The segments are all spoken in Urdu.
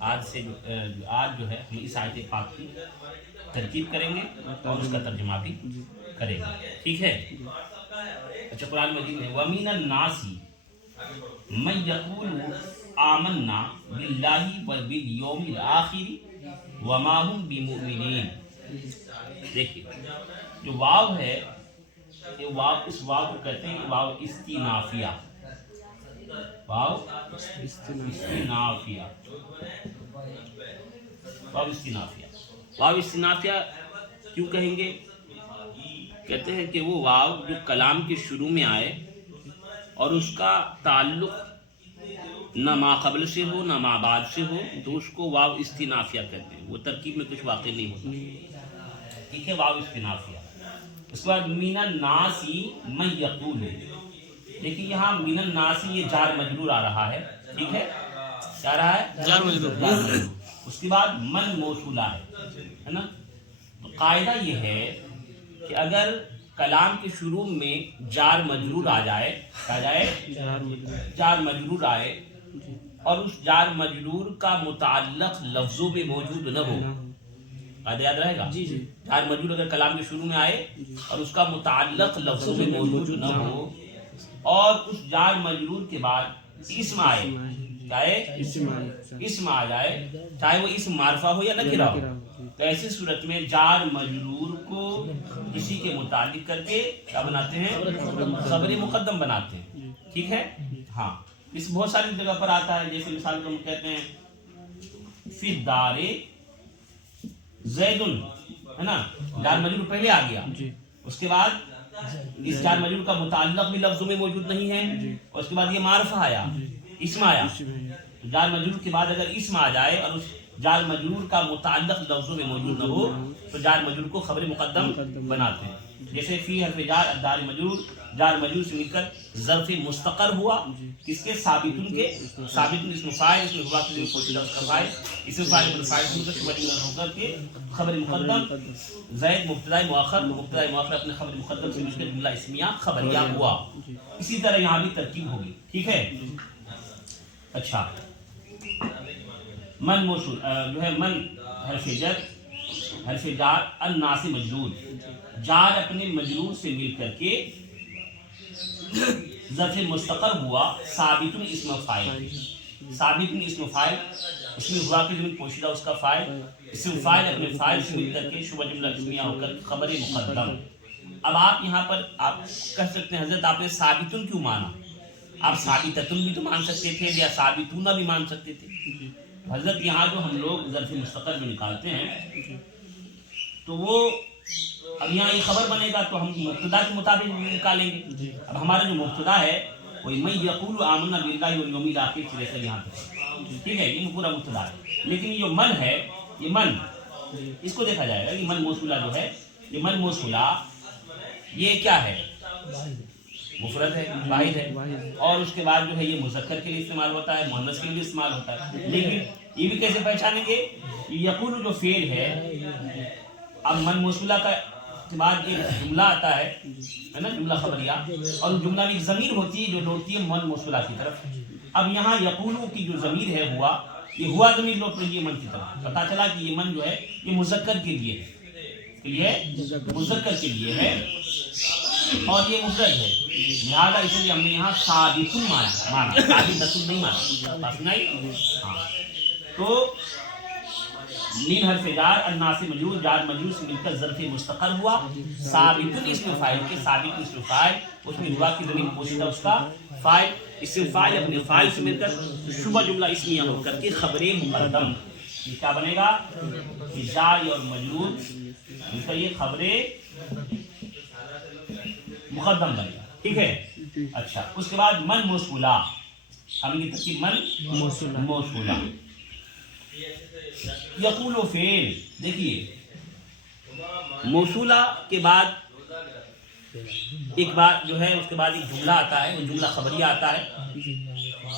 آج جو ہے ہم اس آیت پاک کی ترکیب کریں گے اور اس کا ترجمہ بھی کریں گے، ٹھیک ہے؟ اچھا، قرآن مجید میں وَمِنَ النَّاسِ مَن يَقُولُ آمَنَّا بِاللَّهِ وَبِالْيَوْمِ الْآخِرِ وَمَا هُمْ بِمُؤْمِنِينَ۔ دیکھیے جو واو ہے، یہ واو، اس واو کو کہتے ہیں واو استینافیہ، واو استینافیہ، واو استینافیہ۔ واو استینافیہ کیوں کہیں گے؟ کہتے ہیں کہ وہ واو جو کلام کے شروع میں آئے اور اس کا تعلق نہ ما قبل سے ہو نہ ما بعد سے ہو، تو اس کو واو استینافیہ کہتے ہیں، وہ ترکیب میں کچھ واقع نہیں ہوتا، ٹھیک ہے؟ واو استینافیہ۔ اس کے بعد من الناس من یقول، دیکھیے یہاں من الناس یہ جار مجرور آ رہا ہے، ٹھیک ہے؟ کیا رہا ہے؟ جار مجرور۔ اس کے بعد من موصولہ ہے نا؟ تو قاعدہ یہ ہے کہ اگر کلام کے شروع میں جار مجرور آ جائے، کیا جائے؟ جار مجرور آئے اور اس جار مجرور کا متعلق لفظوں میں موجود نہ ہو، قاعدہ یاد رہے گا؟ جار مجرور اگر کلام کے شروع میں آئے اور اس کا متعلق لفظوں میں موجود نہ ہو اور اس جار مجرور کے بعد اسم آئے، اسم آ جائے، چاہے وہ اسم معرفہ ہو یا نکرہ ہو، تو ایسی صورت میں جار مجرور کو کسی کے متعلق کر کے کیا بناتے ہیں؟ خبر مقدم بناتے ہیں، ٹھیک ہے؟ ہاں، اس بہت ساری جگہ پر آتا ہے، جیسے مثال کو ہم کہتے ہیں فی الدار زید، ہے نا؟ جار مجرور پہلے آ گیا، اس کے بعد اس جار مجرور کا متعلق بھی لفظوں میں موجود نہیں ہے، اور اس کے بعد یہ معرفہ آیا، اسم آیا۔ جار مجرور کے بعد اگر اسم آ جائے اور اس جار مجرور کا متعلق لفظوں میں موجود نہ ہو تو جار مجرور کو خبر مقدم بناتے ہیں، جیسے فی حرف جار الدار مجرور، جار مجرور سے مل کر ظرف مستقر ہوا، کس کے؟ ثابتن کے، ثابتن اسم فاعل، اس میں ہوا کہ پوشیدہ اس کا فاعل، اسم فاعل ابن فاعل سے مل کر شبہ جملہ مقدر کے خبر مقدم، زید مبتدا مؤخر، مبتدا مؤخر اپنے خبر مقدم سے مل کر جملہ اسمیہ خبریہ ہوا۔ اسی طرح یہاں بھی ترکیب ہوگی، ٹھیک ہے؟ اچھا، من موصول جو ہے من حرف جر، حرف جار، الناس مجرور، جار اپنے مجرور سے مل کر کے ظرف مستقر ہوا، ثابت اسم فاعل، ثابت اسم فاعل، اس میں ہوا کہ جو پوشیدہ اس کا فاعل، اسم فاعل اپنے فاعل سے مل کر کے شبہ جملہ اسمیہ ہو کر خبر مقدم۔ اب آپ یہاں پر آپ کہہ سکتے ہیں حضرت آپ نے ثابتن کیوں مانا؟ آپ ثابتتن بھی تو مان سکتے تھے یا ثابتون بھی مان سکتے تھے۔ حضرت یہاں جو ہم لوگ ظرف مستقر میں نکالتے ہیں تو وہ اب یہاں یہ خبر بنے گا تو ہم مبتدا کے مطابق نکالیں گے۔ اب ہمارا جو مبتدا ہے وہ من یقول آمنا باللہ والیوم الآخر سے لے کر یہاں تک، ٹھیک ہے؟ یہ پورا مبتدا ہے، لیکن یہ من ہے، یہ من، اس کو دیکھا جائے گا کہ من موصولہ جو ہے، یہ من موصولہ یہ کیا ہے؟ مفرد ہے، واحد ہے، اور اس کے بعد جو ہے یہ مذکر کے لیے استعمال ہوتا ہے، مؤنث کے لیے استعمال ہوتا ہے، لیکن یہ بھی کیسے پہچانیں گے؟ یقول جو فعل ہے، اب من موصولہ کا کے بعد ایک جملہ آتا ہے نا، جملہ خبریہ، اور جملہ میں ایک ضمیر ہوتی ہے جو لوٹتی ہے من موصولہ کی طرف۔ اب یہاں یقول کی جو ضمیر ہے ہوا، یہ ہوا ضمیر لوٹ رہی ہے من کی طرف، پتہ چلا کہ یہ من جو ہے یہ مذکر کے لیے ہے، مذکر کے لیے ہے اور یہ مفرد ہے، لہٰذا اس لیے ہم نے یہاں ثابتن مانا، ثابتن نہیں مانا، بات نہیں؟ ہاں، تو من حرف جار، الناس مجرور، جار مجرور سے مل کر ظرف مستقر ہوا، ثابتن اسم فاعل کے، ثابت اسم فاعل، اس میں ہوا کہ ضمیر پوشیدہ اس کا فاعل، اسم فاعل اپنے فاعل سے مل کر شبہ جملہ اسمیہ ہو کر کے خبر مقدم، یہ کیا بنے گا؟ جار اور مجرور ان کا یہ خبر مقدم بنے گا، ٹھیک ہے؟ اچھا، اس کے بعد من موصولہ، ہم نے ترکیب من موصولہ، یقول و فعل، دیکھیے موصولہ کے بعد ایک بات جو ہے، اس کے بعد ایک جملہ آتا ہے، وہ جملہ خبریہ آتا ہے،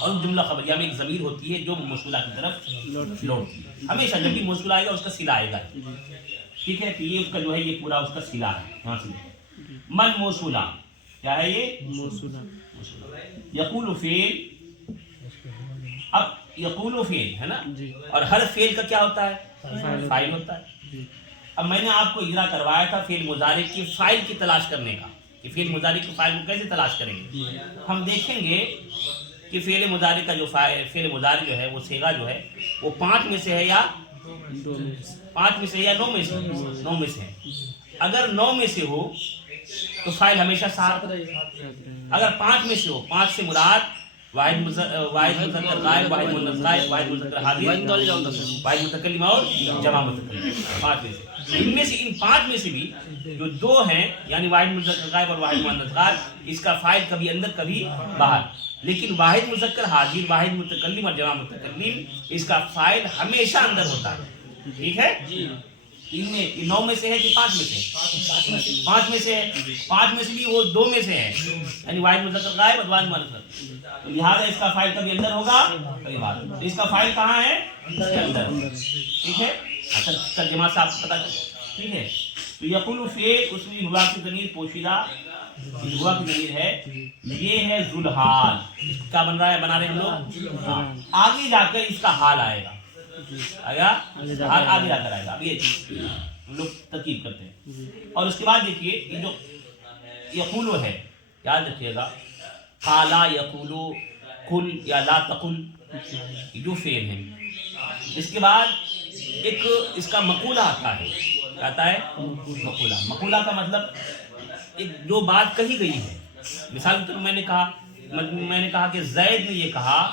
اور جملہ خبریہ میں ایک ضمیر ہوتی ہے جو موصولہ کی طرف لوٹتی ہے، ہمیشہ جب بھی موصولہ آئے گا اس کا صلہ آئے گا، ٹھیک ہے؟ تو یہ اس کا جو ہے یہ پورا اس کا صلہ ہے، یہاں سے من موصولہ کیا ہے؟ یہ موصولہ، یقول فعل۔ اب یقول فعل ہے نا، اور ہر فعل کا کیا ہوتا ہے؟ فاعل ہوتا ہے. اب میں نے آپ کو اجرا کروایا تھا فعل مضارع کی فاعل کی تلاش کرنے کا، کہ فعل مضارع کی فاعل کو کیسے تلاش کریں گے. ہم دیکھیں گے کہ فعل مضارع کا جو فعل مضارع جو ہے وہ صیغہ جو ہے وہ 5 میں سے ہے یا 5 میں سے یا 9 میں سے؟ 9 میں سے ہے. اگر 9 میں سے ہو تو فاعل ہمیشہ 7 رہے. اگر 5 میں سے ہو، 5 سے مراد واحد مذکر غائب، واحد مؤنث غائب، واحد مذکر حاضر، واحد متکلم اور جمع متکلم. 5 میں سے ان میں سے، ان 5 میں سے بھی جو 2 ہیں یعنی واحد مذکر غائب اور واحد مؤنث غائب، اس کا فاعل کبھی اندر کبھی باہر. لیکن واحد مذکر حاضر، واحد متکلم اور جمع متکلم، اس کا فاعل ہمیشہ اندر ہوتا ہے. ٹھیک ہے. ان میں 9 میں سے ہے کہ 5 میں سے؟ 5 میں سے ہے. 5 میں سے بھی وہ 2 میں سے ہے یعنی واحد مذکر غائب اور واحد مؤنث غائب. لہٰذا اس کا فاعل کبھی اندر ہوگا کبھی باہر. تو اس کا فاعل کہاں ہے؟ اندر. ٹھیک ہے. ترجمہ سے آپ کو پتہ چلے. ٹھیک ہے. تو یقول فعل اس میں ہوا کی ضمیر پوشیدہ ہوا کی ضمیر ہے، یہ ہے ذوالحال. کیا بن رہا ہے؟ بنا رہے ہیں ہم لوگ. آگے جا کر اس کا حال آئے گا. آگے جا کر آئے گا. اب یہ ہم لوگ ترکیب کرتے ہیں. اور اس کے بعد دیکھیے یہ جو یقولو ہے، یاد رکھیے گا، قالا یقولو، قل یا لا تقل، یہ جو فعل ہے. اس کے بعد ایک اس کا مقولہ آتا ہے. کیا آتا ہے؟ مقولہ. مقولہ کا مطلب ایک جو بات کہی گئی ہے. مثال کے طور پر میں نے کہا کہ زید نے یہ کہا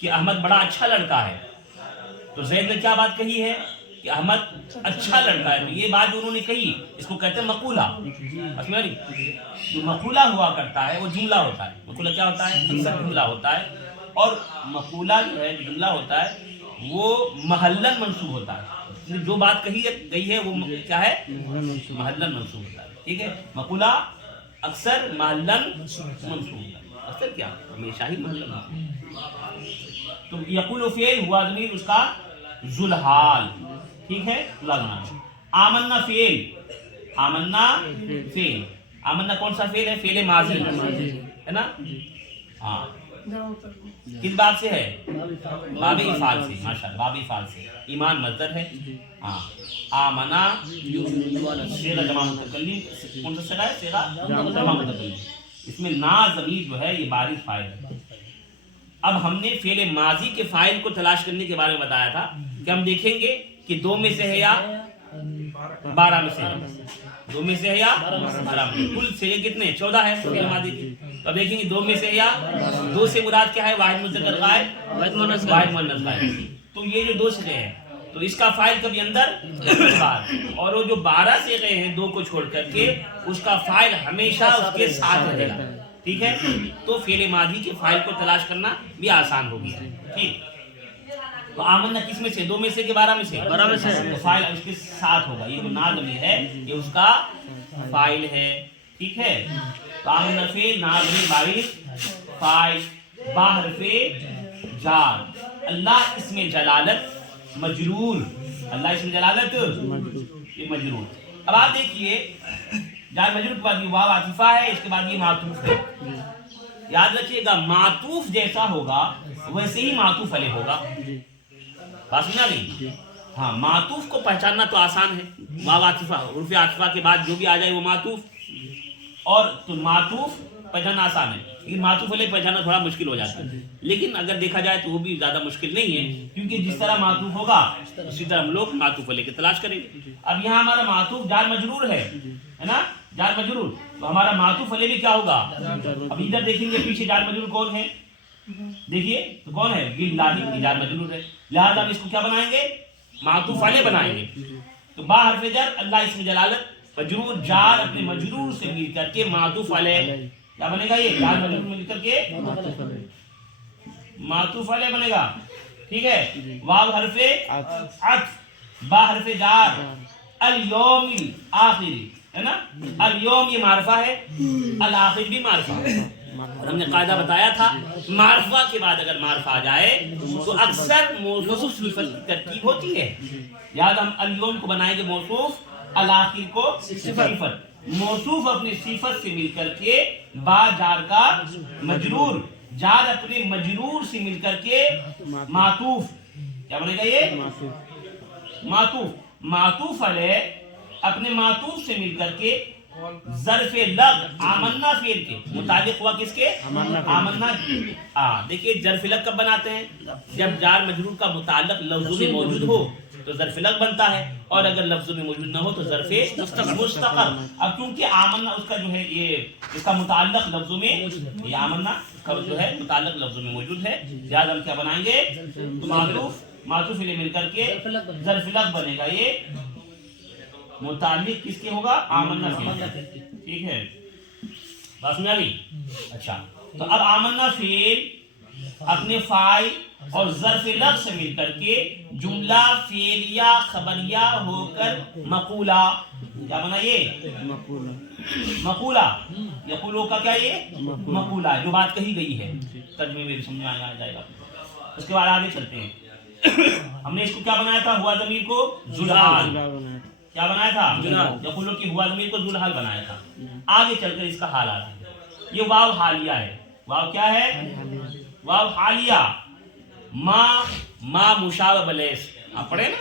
کہ احمد بڑا اچھا لڑکا ہے. تو زید نے کیا بات کہی ہے؟ کہ احمد اچھا لڑکا ہے. تو یہ بات جو انہوں نے کہی اس کو کہتے ہیں مقولہ. جو مقولہ ہوا کرتا ہے وہ جملہ ہوتا ہے. مقولہ کیا ہوتا ہے؟ اکثر جملہ ہوتا ہے. اور مقولہ جو ہے جملہ ہوتا ہے وہ محلن منصوب ہوتا ہے. جو بات کہی گئی ہے وہ کیا ہے؟ محلن منصوب ہوتا ہے. ٹھیک ہے. مقولہ اکثر محلن منصوب ہوتا ہے. اکثر کیا؟ ہمیشہ ہی محلن منصوب. تو یقول فعل ہوا ضمیر اس کا ذوالحال. ٹھیک ہے. آمنا فعل، آمنا فعل، آمنا کون سا فعل ہے؟ فعل ماضی ہے نا. ہاں. کس باب سے ہے؟ باب افعال سے. ماشاءاللہ باب افعال سے. ایمان مصدر ہے. ہاں. آمنا صیغہ جمع متکلم. کون سا صیغہ ہے؟ صیغہ جمع متکلم. اس میں نا ضمیر جو ہے یہ بارز فاعل ہے. اب ہم نے فعل ماضی کے فاعل کو تلاش کرنے کے بارے میں بتایا تھا کہ ہم دیکھیں گے کہ 2 میں سے ہے یا 12 میں سے ہے. 2 میں سے ہے یا 12 میں. کل سے کتنے؟ 14 ہے فعل ماضی کی. تو دیکھیں گے 2 میں سے یا 2 سے مراد کیا ہے؟ واحد مذکر غائب، واحد مؤنث غائب. تو یہ جو 2 صیغے ہیں تو اس کا فاعل کبھی اندر باہر. اور وہ جو 12 صیغے ہیں 2 کو چھوڑ کر کے اس کا فاعل ہمیشہ اس کے ساتھ رہے گا. ٹھیک ہے. تو فعل ماضی کے فاعل کو تلاش کرنا بھی آسان ہو گیا. ٹھیک. تو آمنا کس میں سے؟ 2 میں سے کہ 12 میں سے؟ 12 میں سے. تو فاعل اس کے ساتھ ہوگا. یہ جو نا ضمیر ہے یہ اس کا فاعل ہے. ٹھیک ہے. تو آمنا فعل، نا ضمیر بارز فاعل، با حرف جار. اللہ اسم جلالت مجرور. اللہ اسم جلالت یہ مجرور. اب آپ دیکھیے جار مجرور کے بعد یہ واو عاطفہ ہے، اس کے بعد یہ معطوف ہے. یاد رکھیے گا معطوف جیسا ہوگا ویسے ہی معطوف علیہ ہوگا. بات سمجھا گئی؟ ہاں. معطوف کو پہچاننا تو آسان ہے. واو عاطفہ، حروف عاطفہ کے بعد جو بھی آ جائے وہ معطوف. اور تو معطوف پہچاننا آسان ہے لیکن معطوف علیہ پہچاننا تھوڑا مشکل ہو جاتا ہے. لیکن اگر دیکھا جائے تو وہ بھی زیادہ مشکل نہیں ہے کیونکہ جس طرح معطوف ہوگا اسی طرح ہم لوگ معطوف علیہ کی تلاش کریں گے. اب یہاں ہمارا معطوف جار مجرور ہے نا، جار مجرور. تو ہمارا معطوف علیہ بھی کیا ہوگا؟ اب ادھر دیکھیں گے پیچھے جار مجرور کون ہے؟ دیکھیے تو کون ہے؟ باللہ. جار مجرور ہے. لہذا ہم اس کو کیا بنائیں گے؟ معطوف علیہ بنائیں گے. تو با حرف جر اللہ اسم جلالت مجرور، جار اپنے مجرور سے مل کر کے معطوف علیہ کیا بنے گا؟ یہ جار مجرور مل کر کے معطوف علیہ بنے گا. ٹھیک ہے. واو حرف عطف، با حرف جار، الیوم آخری ہے نا. الیوم یہ معرفہ ہے، الآخر بھی معرفہ ہے. اور ہم نے قاعدہ بتایا تھا معرفہ کے بعد اگر معرفہ آ جائے تو اکثر موصوف صفت کی ترکیب ہوتی ہے. یاد ہم الیوم کو بنائیں گے موصوف، الآخر کو صفت. موصوف اپنی صفت سے مل کر کے با جار کا مجرور، جار اپنے مجرور سے مل کر کے معطوف، کیا بنے گا یہ معطوف، معطوف علیہ اپنے معطوف سے مل کر کے ظرف لغ آمنا فعل کے متعلق ہوا، کس کے؟ آمنا کے۔ دیکھیے ظرف لغ کب بناتے ہیں؟ جب جار مجرور کا متعلق لفظ میں موجود ہو تو ظرف لغ بنتا ہے، اور اگر لفظ میں موجود نہ ہو تو ظرف مستقر۔ اب کیونکہ آمنا اس کا جو ہے یہ اس کا متعلق لفظوں میں، یہ آمنا اس کا جو ہے متعلق لفظوں میں موجود ہے، لہٰذا ہم کیا بنائیں گے؟ معطوف علیہ مل کر کے ظرف لغ بنے گا، یہ متعلق کس کے ہوگا؟ آمنا فعل، ٹھیک ہے، بات میں آ گئی؟ اچھا، تو اب آمنا فعل اپنے فاعل اور ظرف لغ سے مل کر کے جملہ فعلیہ خبریہ ہو کر مقولہ، کیا بنا یہ؟ مقولہ، یقولو کا کیا یہ؟ مقولہ، جو بات کہی گئی ہے، ترجمے میں بھی سمجھ آ جائے گا۔ اس کے بعد آگے چلتے ہیں، ہم نے اس کو کیا بنایا تھا؟ ہوا ضمیر کو ذوالحال، کیا بنایا تھا؟ یقولو کی ہوا ضمیر کو ذوالحال بنایا تھا۔ آگے چل کر اس کا حال آ رہا ہے، یہ واو حالیہ ہے۔ واو کیا ہے؟ واو حالیہ، ما مشابہ بلیس، آپ پڑھیں نا،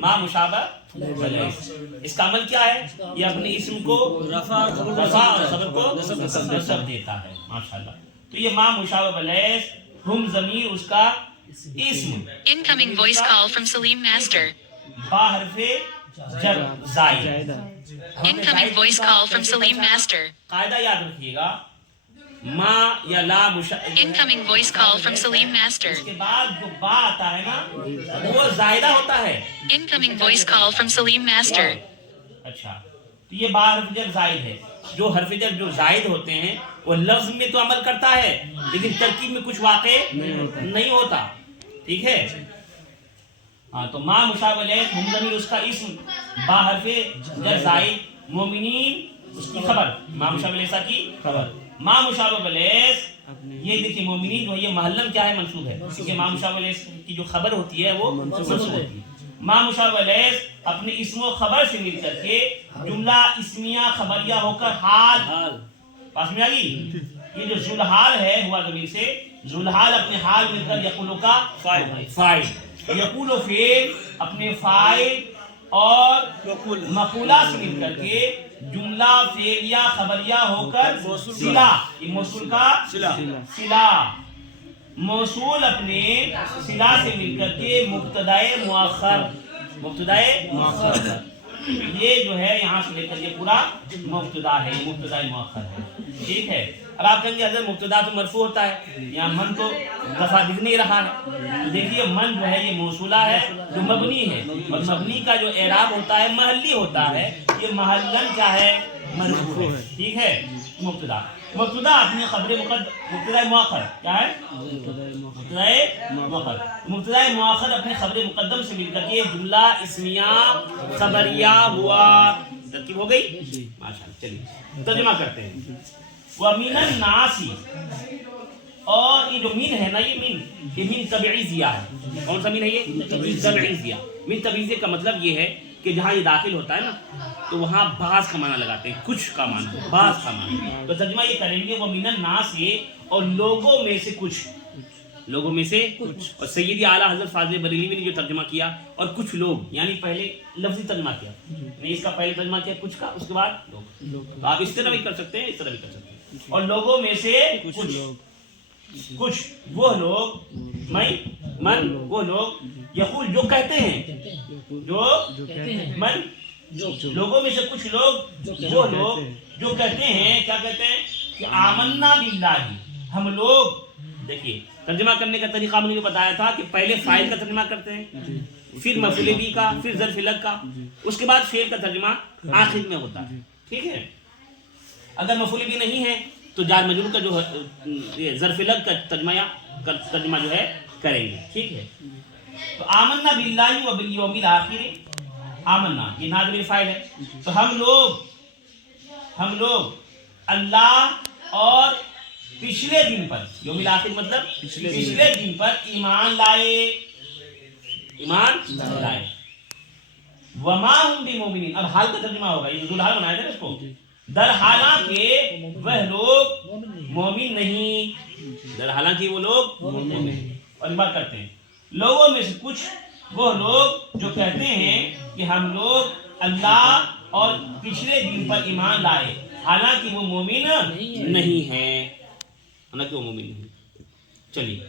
ما مشابہ بلیس، اس کا عمل کیا ہے؟ یہ اپنے اسم کو رفع اور خبر کو نصب دیتا ہے، ماشاءاللہ۔ تو یہ ما مشابہ بلیس، ہم ضمیر اس کا اسم، Incoming voice call from Salim Master. با حرف جر زائد، Incoming voice call from Salim Master. قاعدہ یاد رکھیے گا، ما یا لا Incoming voice call from Salim Master. اس کے بعد جو با آتا ہے نا وہ زائدہ ہوتا ہے۔ Incoming voice call from Salim Master. اچھا، تو یہ با حرف جر زائد ہے، جو حرف جر جو زائد ہوتے ہیں وہ لفظ میں تو عمل کرتا ہے لیکن ترکیب میں کچھ واقع نہیں ہوتا، ٹھیک ہے؟ ہاں، تو ما مشابہ لیس، ہم ضمیر اس کا اسم، با حرف جر زائد، مومنین اس کی خبر، ما مشابہ لیسا کی خبر۔ ما مشابہ لیس، یہ دیکھیے مومنین جو ہے یہ محلم کیا ہے؟ منصوب ہے، کیونکہ ما مشابہ لیس کی جو خبر ہوتی ہے وہ منصوب ہوتی ہے۔ ما مشابہ لیس اپنے اسم و خبر سے مل کر کے جملہ اسمیہ خبریہ ہو کر حال، پاس میں آ گئی؟ یہ جو ذوالحال ہے ہوا ضمیر سے، ذوالحال اپنے حال مل کر یقولو کا فاعل، یقولو فعل اپنے فاعل اور مقولہ سے مل کر کے جملہ فعلیہ خبریہ ہو کر صلہ، یہ موصول کا صلہ، موصول اپنے صلہ سے مل کر کے مبتدائے مؤخر، مبتدائے مؤخر، یہ جو ہے یہاں سے لے کر یہ پورا مبتدا ہے، یہ مبتدائے مؤخر ہے، ٹھیک ہے؟ اب آپ کہیں گے حضرت مبتدا تو مرفوع ہوتا ہے، یہاں من تو دفعہ دکھ نہیں رہا ہے، تو دیکھیے من جو ہے یہ موصولہ ہے جو مبنی ہے، اور مبنی کا جو اعراب ہوتا ہے محلی ہوتا ہے، یہ محلن کیا ہے؟ مرفوع ہے، ٹھیک ہے؟ مبتدا اپنی خبر مبتدا مؤخر کیا ہے؟ مبتدا مؤخر اپنے خبر مقدم سے مل کر کے جملہ اسمیہ خبریہ ہوا، ترکیب ہو گئی؟ ماشاءاللہ، چلیے ترجمہ کرتے ہیں۔ وَمِنَ النَّاسِ، اور یہ جو مین ہے نا، یہ مین تبعیضیہ ہے۔ کون سا مین ہے یہ؟ تبعیضیہ۔ مین تبعیضیہ کا مطلب یہ ہے کہ جہاں یہ داخل ہوتا ہے نا تو وہاں بعض کا معنی لگاتے ہیں، کچھ کا معنی، بعض کا معنی۔ تو ترجمہ یہ کریں گے وَمِنَ النَّاسِ، اور لوگوں میں سے کچھ، لوگوں میں سے کچھ۔ اور سیدی اعلیٰ حضرت فاضل بریلوی نے جو ترجمہ کیا، اور کچھ لوگ، یعنی پہلے لفظی ترجمہ کیا، میں اس کا پہلے ترجمہ کیا کچھ کا، اس کے بعد لوگ، آپ اس طرح بھی کر سکتے ہیں، اس طرح بھی کر سکتے ہیں۔ اور لوگوں میں سے کچھ وہ لوگ، من وہ لوگ، یقول جو کہتے ہیں، من لوگوں میں سے کچھ لوگ وہ لوگ جو کہتے ہیں، کیا کہتے ہیں؟ کہ آمنا باللہ، ہم لوگ، دیکھیے ترجمہ کرنے کا طریقہ ہم نے بتایا تھا کہ پہلے فاعل کا ترجمہ کرتے ہیں، پھر مفعول بہ کا، پھر ظرف لغ کا، اس کے بعد فعل کا ترجمہ آخر میں ہوتا ہے، ٹھیک ہے؟ اگر مفعول بہ نہیں ہے تو جار مجرور کا جو ظرف لغ کا ترجمہ جو ہے کریں گے، ٹھیک ہے؟ تو آمنا باللہ و بالیوم الآخر، آمنا یہ نادر فاعل ہے، تو ہم لوگ اللہ اور پچھلے دن پر، یوم الآخر مطلب پچھلے دن پر ایمان لائے، وما ہم بمؤمنین، اب حال کا ترجمہ ہوگا، یہ ذوالحال بنایا تھا اس کو، در حالانکہ وہ لوگ مومن نہیں، حالانکہ وہ لوگ مومن ہیں. اور بات کرتے ہیں لوگوں میں سے کچھ وہ لوگ جو کہتے ہیں کہ ہم لوگ اللہ اور پچھلے دن پر ایمان لائے حالانکہ وہ مومن نہیں ہیں. چلیے